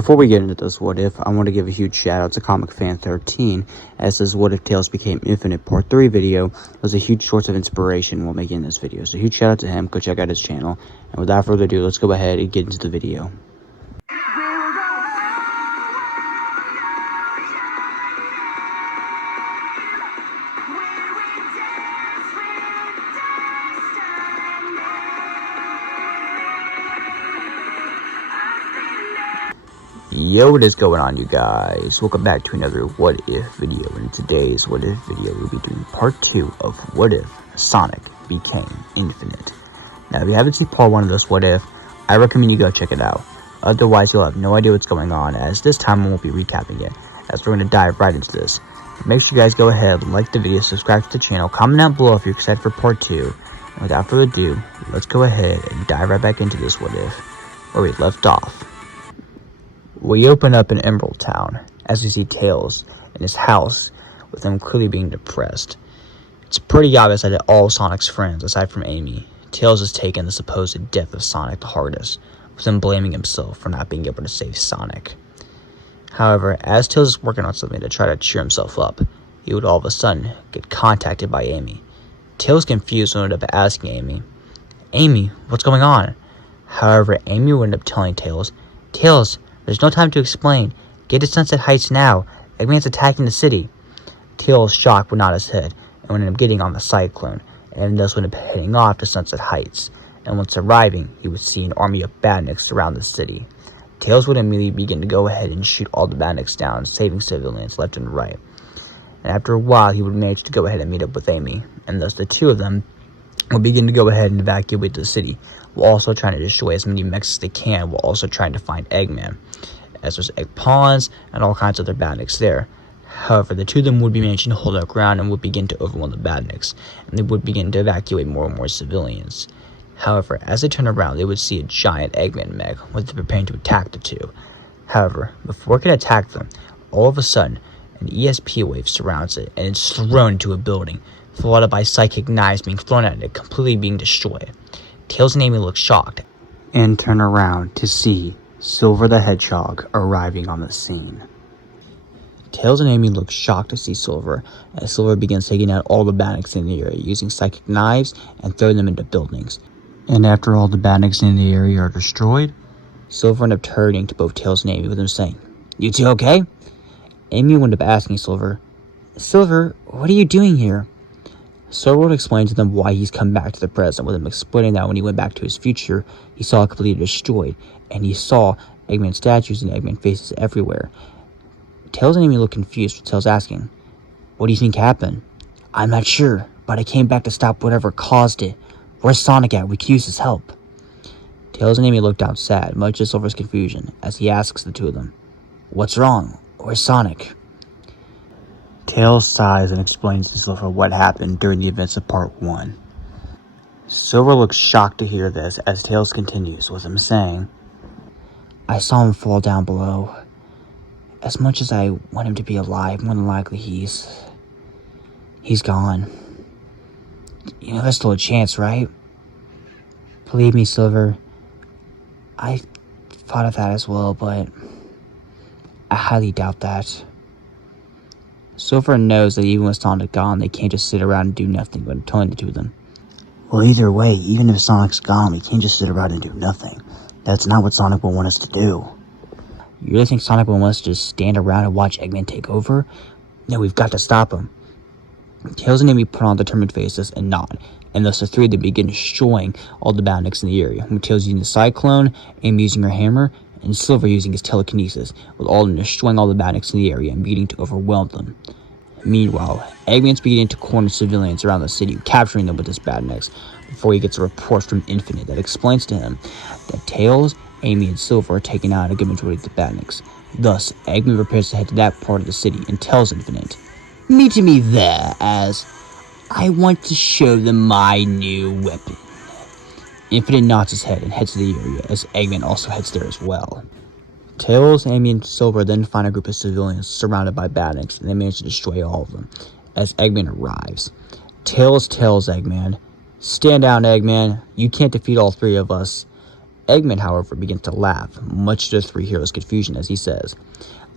Before we get into this what if, I want to give a huge shout out to Comic Fan 13, as this What If Tales Became Infinite Part 3 video was a huge source of inspiration while making this video. So huge shout out to him, go check out his channel. And without further ado, let's go ahead and get into the video. Yo, what is going on, you guys? Welcome back to another What If video. In today's What If video, we'll be doing part 2 of What If Sonic Became Infinite. Now, if you haven't seen part 1 of this What If, I recommend you go check it out. Otherwise, you'll have no idea what's going on, as this time I won't be recapping it, as we're going to dive right into this. Make sure you guys go ahead, like the video, subscribe to the channel, comment down below if you're excited for part 2. And without further ado, let's go ahead and dive right back into this What If, where we left off. We open up in Emerald Town, as we see Tails in his house, with him clearly being depressed. It's pretty obvious that all Sonic's friends, aside from Amy, Tails has taken the supposed death of Sonic the hardest, with him blaming himself for not being able to save Sonic. However, as Tails is working on something to try to cheer himself up, he would all of a sudden get contacted by Amy. Tails, confused, would end up asking Amy, "Amy, what's going on?" However, Amy would end up telling Tails, "Tails, there's no time to explain. Get to Sunset Heights now. Eggman's attacking the city." Tails, shocked, would nod his head and would end up getting on the Cyclone, and thus would end up heading off to Sunset Heights. And once arriving, he would see an army of badniks surround the city. Tails would immediately begin to go ahead and shoot all the badniks down, saving civilians left and right. And after a while, he would manage to go ahead and meet up with Amy, and thus the two of them would begin to go ahead and evacuate the city, while also trying to destroy as many mechs as they can, while also trying to find Eggman, as there's egg pawns and all kinds of other badniks there. However, the two of them would be managing to hold their ground and would begin to overwhelm the badniks, and they would begin to evacuate more and more civilians. However, as they turn around, they would see a giant Eggman mech, with them preparing to attack the two. However, before it can attack them, all of a sudden, an ESP wave surrounds it, and it's thrown into a building, followed by psychic knives being thrown at it, completely being destroyed. Tails and Amy look shocked, and turn around to see Silver the Hedgehog arriving on the scene. Tails and Amy look shocked to see Silver, as Silver begins taking out all the badniks in the area, using psychic knives and throwing them into buildings. And after all the badniks in the area are destroyed, Silver ends up turning to both Tails and Amy with him saying, "You two okay?" Amy would end up asking Silver, "Silver, what are you doing here?" Silver would explain to them why he's come back to the present, with him explaining that when he went back to his future, he saw it completely destroyed, and he saw Eggman statues and Eggman faces everywhere. Tails and Amy look confused, with Tails asking, "What do you think happened?" "I'm not sure, but I came back to stop whatever caused it. Where's Sonic at? We could use his help." Tails and Amy look down sad, much to Silver's confusion, as he asks the two of them, "What's wrong? Where's Sonic?" Tails sighs and explains to Silver what happened during the events of part 1. Silver looks shocked to hear this, as Tails continues with him saying, "I saw him fall down below. As much as I want him to be alive, more than likely he's gone. You know, there's still a chance, right?" "Believe me, Silver, I thought of that as well, but I highly doubt that." Silver knows that even with Sonic gone, they can't just sit around and do nothing, but telling the two of them, "Well, either way, even if Sonic's gone, we can't just sit around and do nothing. That's not what Sonic will want us to do." "You really think Sonic will want us to just stand around and watch Eggman take over? No, we've got to stop him." Tails and Amy put on determined faces and nod, and thus the three of them begin destroying all the badniks in the area, with Tails using the Cyclone, Amy using her hammer, and Silver using his telekinesis, with all of them destroying all the badniks in the area and beginning to overwhelm them. Meanwhile, Eggman's beginning to corner civilians around the city, capturing them with his badniks, before he gets a report from Infinite that explains to him that Tails, Amy, and Silver are taking out a good majority of the badniks. Thus, Eggman prepares to head to that part of the city and tells Infinite, "Meet me there, as I want to show them my new weapon." Infinite nods his head and heads to the area, as Eggman also heads there as well. Tails, Amy, and Silver then find a group of civilians surrounded by badniks, and they manage to destroy all of them, as Eggman arrives. Tails tells Eggman, "Stand down, Eggman. You can't defeat all three of us." Eggman, however, begins to laugh, much to the three heroes' confusion, as he says,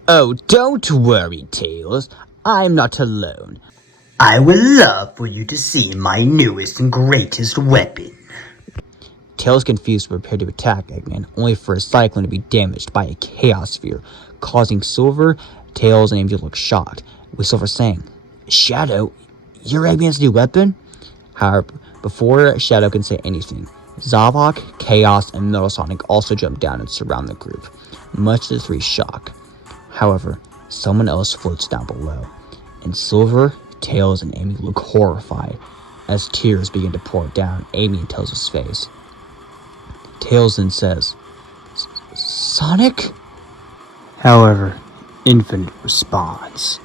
"Oh, don't worry, Tails. I'm not alone. I would love for you to see my newest and greatest weapon." Tails, confused, prepared to attack Eggman, only for a cyclone to be damaged by a chaos sphere, causing Silver, Tails, and Amy to look shocked, with Silver saying, "Shadow, you're Eggman's new weapon?" However, before Shadow can say anything, Zavok, Chaos, and Metal Sonic also jump down and surround the group, much to the three's shock. However, someone else floats down below, and Silver, Tails, and Amy look horrified as tears begin to pour down Amy and Tails' face. Tails then says, "Sonic?" However, Infinite responds,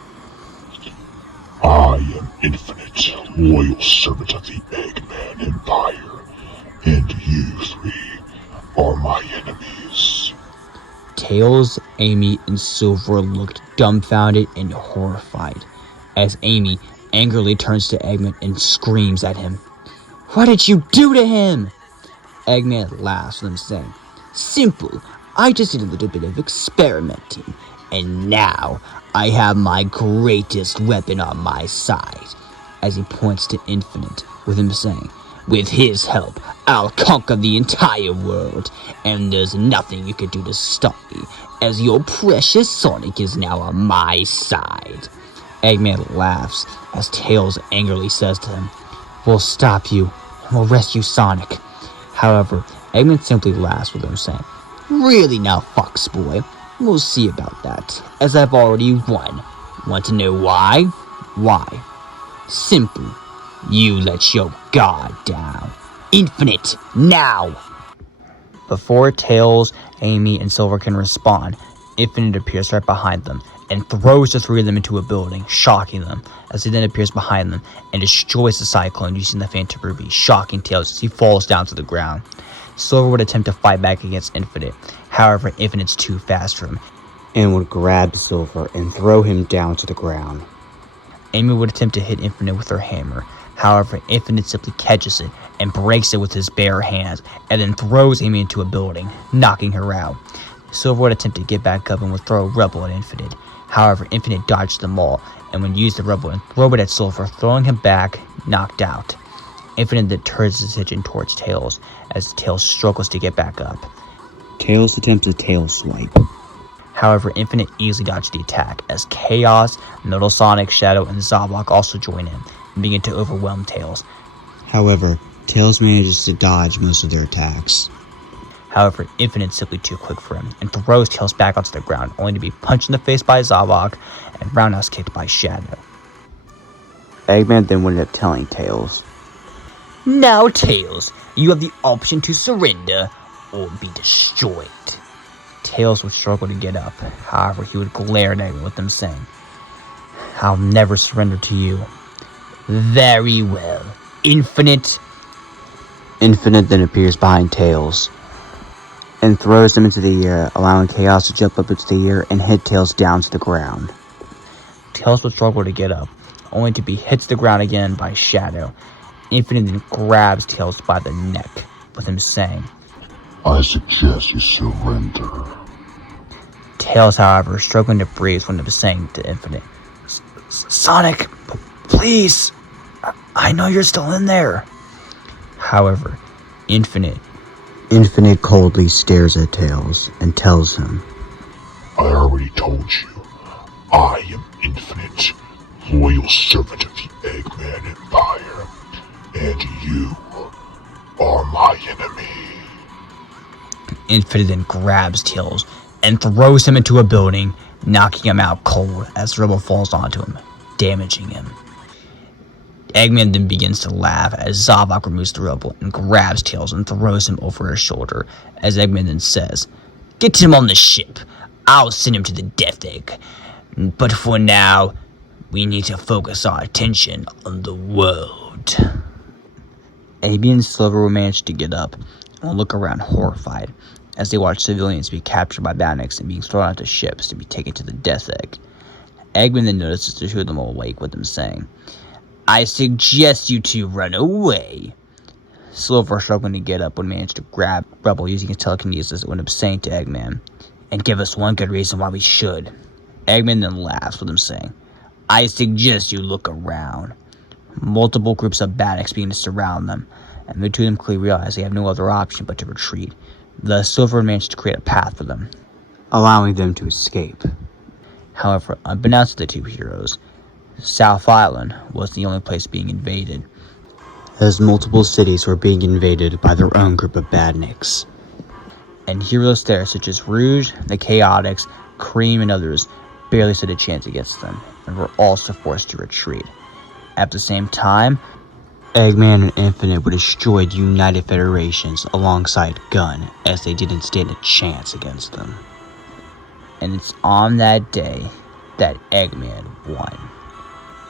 "I am Infinite, loyal servant of the Eggman Empire, and you three are my enemies." Tails, Amy, and Silver looked dumbfounded and horrified, as Amy angrily turns to Eggman and screams at him, "What did you do to him?" Eggman laughs with him, saying, "Simple, I just did a little bit of experimenting, and now I have my greatest weapon on my side," as he points to Infinite, with him saying, "With his help, I'll conquer the entire world, and there's nothing you can do to stop me, as your precious Sonic is now on my side." Eggman laughs as Tails angrily says to him, "We'll stop you, and we'll rescue Sonic." However, Eggman simply laughs with him, saying, "Really now, Fox Boy, we'll see about that, as I've already won. Want to know why? Why? Simple. You let your guard down. Infinite, now!" Before Tails, Amy, and Silver can respond, Infinite appears right behind them and throws the three of them into a building, shocking them, as he then appears behind them and destroys the Cyclone using the Phantom Ruby, shocking Tails as he falls down to the ground. Silver would attempt to fight back against Infinite, however, Infinite's too fast for him, and would grab Silver and throw him down to the ground. Amy would attempt to hit Infinite with her hammer, however, Infinite simply catches it and breaks it with his bare hands, and then throws Amy into a building, knocking her out. Silver would attempt to get back up and would throw a Rebel at Infinite. However, Infinite dodged them all, and would use the Rebel and throw it at Silver, throwing him back, knocked out. Infinite then turns his attention towards Tails, as Tails struggles to get back up. Tails attempts a tail swipe. However, Infinite easily dodged the attack, as Chaos, Metal Sonic, Shadow, and Zavok also join in, and begin to overwhelm Tails. However, Tails manages to dodge most of their attacks. However, Infinite's simply too quick for him, and throws Tails back onto the ground, only to be punched in the face by Zavok, and roundhouse kicked by Shadow. Eggman then would end up telling Tails, "Now, Tails, you have the option to surrender, or be destroyed." Tails would struggle to get up, however, he would glare at Eggman with them saying, "I'll never surrender to you." "Very well, Infinite." Infinite then appears behind Tails, and throws them into the air, allowing Chaos to jump up into the air and hit Tails down to the ground. Tails would struggle to get up, only to be hit to the ground again by Shadow. Infinite then grabs Tails by the neck, with him saying, "I suggest you surrender." Tails, however, struggling to breathe when it was saying to Infinite, "Sonic, please, I know you're still in there." However, Infinite coldly stares at Tails and tells him, "I already told you, I am Infinite, loyal servant of the Eggman Empire, and you are my enemy." Infinite then grabs Tails and throws him into a building, knocking him out cold as the Rebel falls onto him, damaging him. Eggman then begins to laugh as Zavok removes the Rebel and grabs Tails and throws him over his shoulder, as Eggman then says, "Get him on the ship. I'll send him to the Death Egg. But for now, we need to focus our attention on the world." Amy and Silver will manage to get up and will look around horrified as they watch civilians be captured by bandits and being thrown onto ships to be taken to the Death Egg. Eggman then notices the two of them awake with them saying, "I suggest you two run away." Silver, struggling to get up, would manage to grab Rebel using his telekinesis and would up saying to Eggman, "And give us one good reason why we should." Eggman then laughs with him saying, "I suggest you look around." Multiple groups of Badniks begin to surround them, and the two of them clearly realize they have no other option but to retreat. Thus, Silver managed to create a path for them, allowing them to escape. However, unbeknownst to the two heroes, South Island was the only place being invaded, as multiple cities were being invaded by their own group of Badniks. And heroes there such as Rouge, the Chaotix, Cream, and others barely stood a chance against them, and were also forced to retreat. At the same time, Eggman and Infinite would destroy the United Federations alongside Gun, as they didn't stand a chance against them. And it's on that day that Eggman won.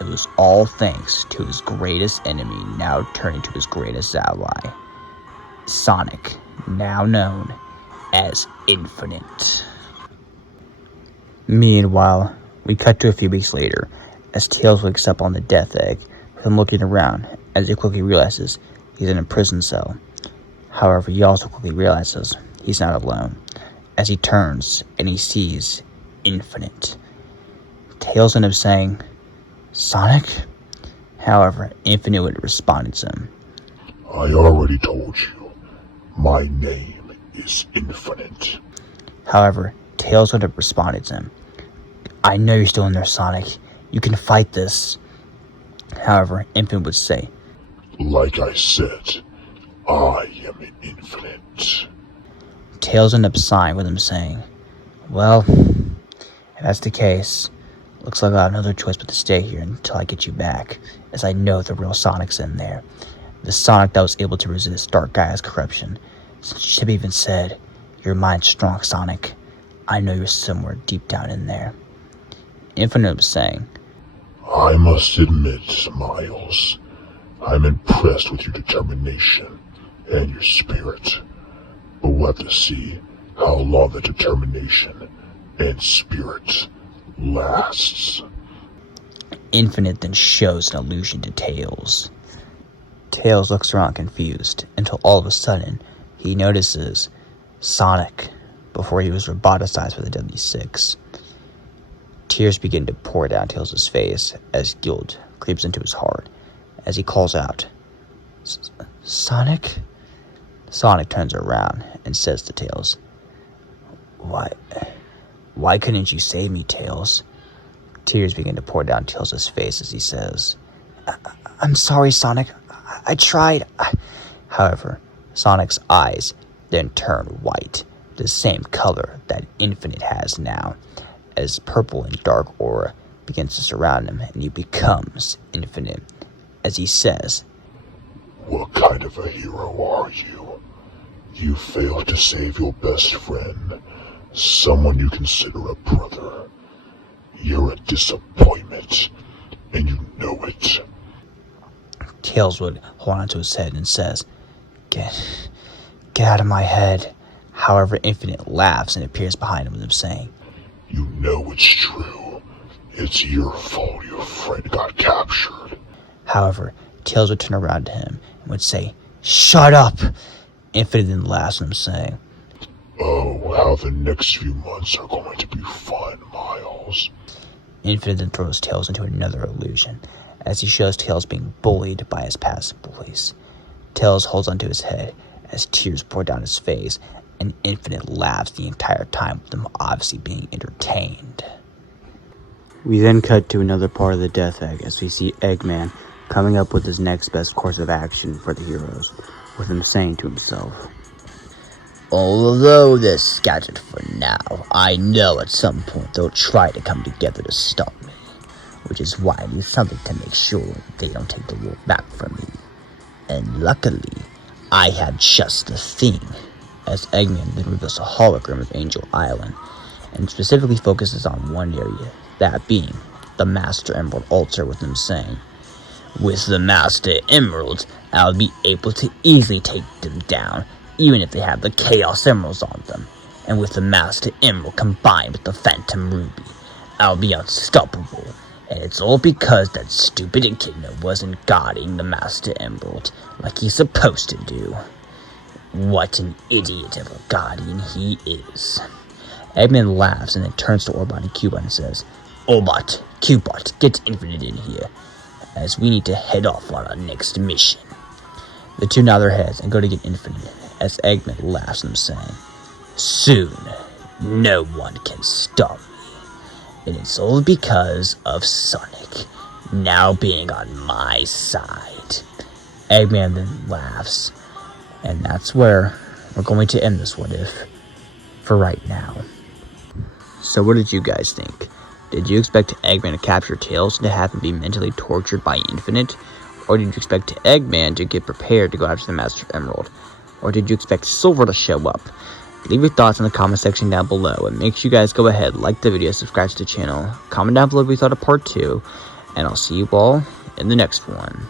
It was all thanks to his greatest enemy now turning to his greatest ally, Sonic, now known as Infinite. Meanwhile, we cut to a few weeks later, as Tails wakes up on the Death Egg, with him looking around, as he quickly realizes he's in a prison cell. However, he also quickly realizes he's not alone, as he turns and he sees Infinite. Tails ends up saying, "Sonic?" However, Infinite would respond to him, I already told you. My name is Infinite. However, Tails would have responded to him, "I know you're still in there, Sonic. You can fight this." However, Infinite would say, Like I said, I am Infinite. Tails ended up sighing with him saying, "Well, if that's the case, looks like I have another choice but to stay here until I get you back, as I know the real Sonic's in there. The Sonic that was able to resist Dark Gaia's corruption. Since Chip even said, 'Your mind's strong, Sonic. I know you're somewhere deep down in there.'" Infinite was saying, I must admit, Miles, I'm impressed with your determination and your spirit. But we'll have to see how long the determination and spirit lasts. Infinite then shows an illusion to Tails. Tails looks around confused, until all of a sudden, he notices Sonic before he was roboticized by the Deadly Six. Tears begin to pour down Tails' face as guilt creeps into his heart, as he calls out, "Sonic?" Sonic turns around and says to Tails, Why couldn't you save me, Tails?" Tears begin to pour down Tails' face as he says, I'm sorry, Sonic. I tried. However, Sonic's eyes then turn white, the same color that Infinite has now, as purple and dark aura begins to surround him, and he becomes Infinite, as he says, What kind of a hero are you? You failed to save your best friend, someone you consider a brother. You're a disappointment, and you know it. Tails would hold onto his head and says, Get out of my head." However, Infinite laughs and appears behind him with him saying, You know it's true. It's your fault your friend got captured. However, Tails would turn around to him and would say, "Shut up!" Infinite then laughs at him saying, Oh, how the next few months are going to be fun, Miles. Infinite then throws Tails into another illusion, as he shows Tails being bullied by his past bullies. Tails holds onto his head as tears pour down his face, and Infinite laughs the entire time with him obviously being entertained. We then cut to another part of the Death Egg as we see Eggman coming up with his next best course of action for the heroes, with him saying to himself, "Although they're scattered for now, I know at some point they'll try to come together to stop me, which is why I need something to make sure they don't take the world back from me. And luckily, I have just the thing," as Eggman then reveals a hologram of Angel Island, and specifically focuses on one area, that being the Master Emerald altar, with him saying, "With the Master Emeralds, I'll be able to easily take them down, even if they have the Chaos Emeralds on them. And with the Master Emerald combined with the Phantom Ruby, I'll be unstoppable. And it's all because that stupid echidna wasn't guarding the Master Emerald like he's supposed to do. What an idiot of a guardian he is. Eggman laughs and then turns to Orbot and Cubot and says, Orbot, Cubot, get Infinite in here, as we need to head off on our next mission. The two nod their heads and go to get Infinite, as Eggman laughs at them, saying, Soon, no one can stop me. And it's all because of Sonic now being on my side. Eggman then laughs, and that's where we're going to end this What If for right now. So what did you guys think? Did you expect Eggman to capture Tails and to have him be mentally tortured by Infinite? Or did you expect Eggman to get prepared to go after the Master Emerald? Or did you expect Silver to show up? Leave your thoughts in the comment section down below, and make sure you guys go ahead, like the video, subscribe to the channel, comment down below if you thought of part 2, and I'll see you all in the next one.